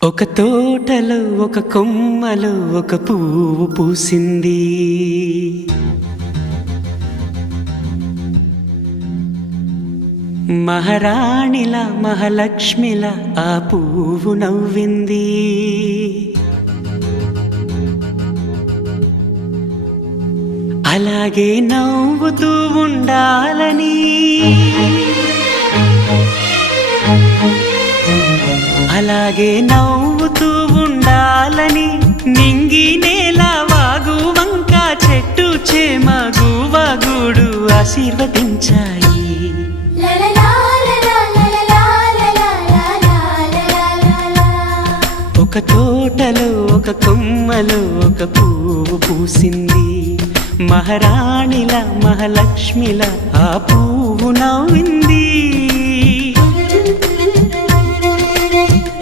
ఒక తోటలో ఒక కొమ్మలో ఒక పువ్వు పూసింది. మహారాణిలా మహాలక్ష్మిలా ఆ పువ్వు నవ్వింది. అలాగే నవ్వుతూ ఉండాలని, అలాగే నవ్వుతూ ఉండాలని నింగి నేల వాగు వంక చెట్టు చేమ గువగూడు ఆశీర్వదించాయి. ఒక తోటలో ఒక కొమ్మలో ఒక పువ్వు పూసింది. మహారాణిలా మహాలక్ష్మిలా ఆ పువ్వు నవ్వింది.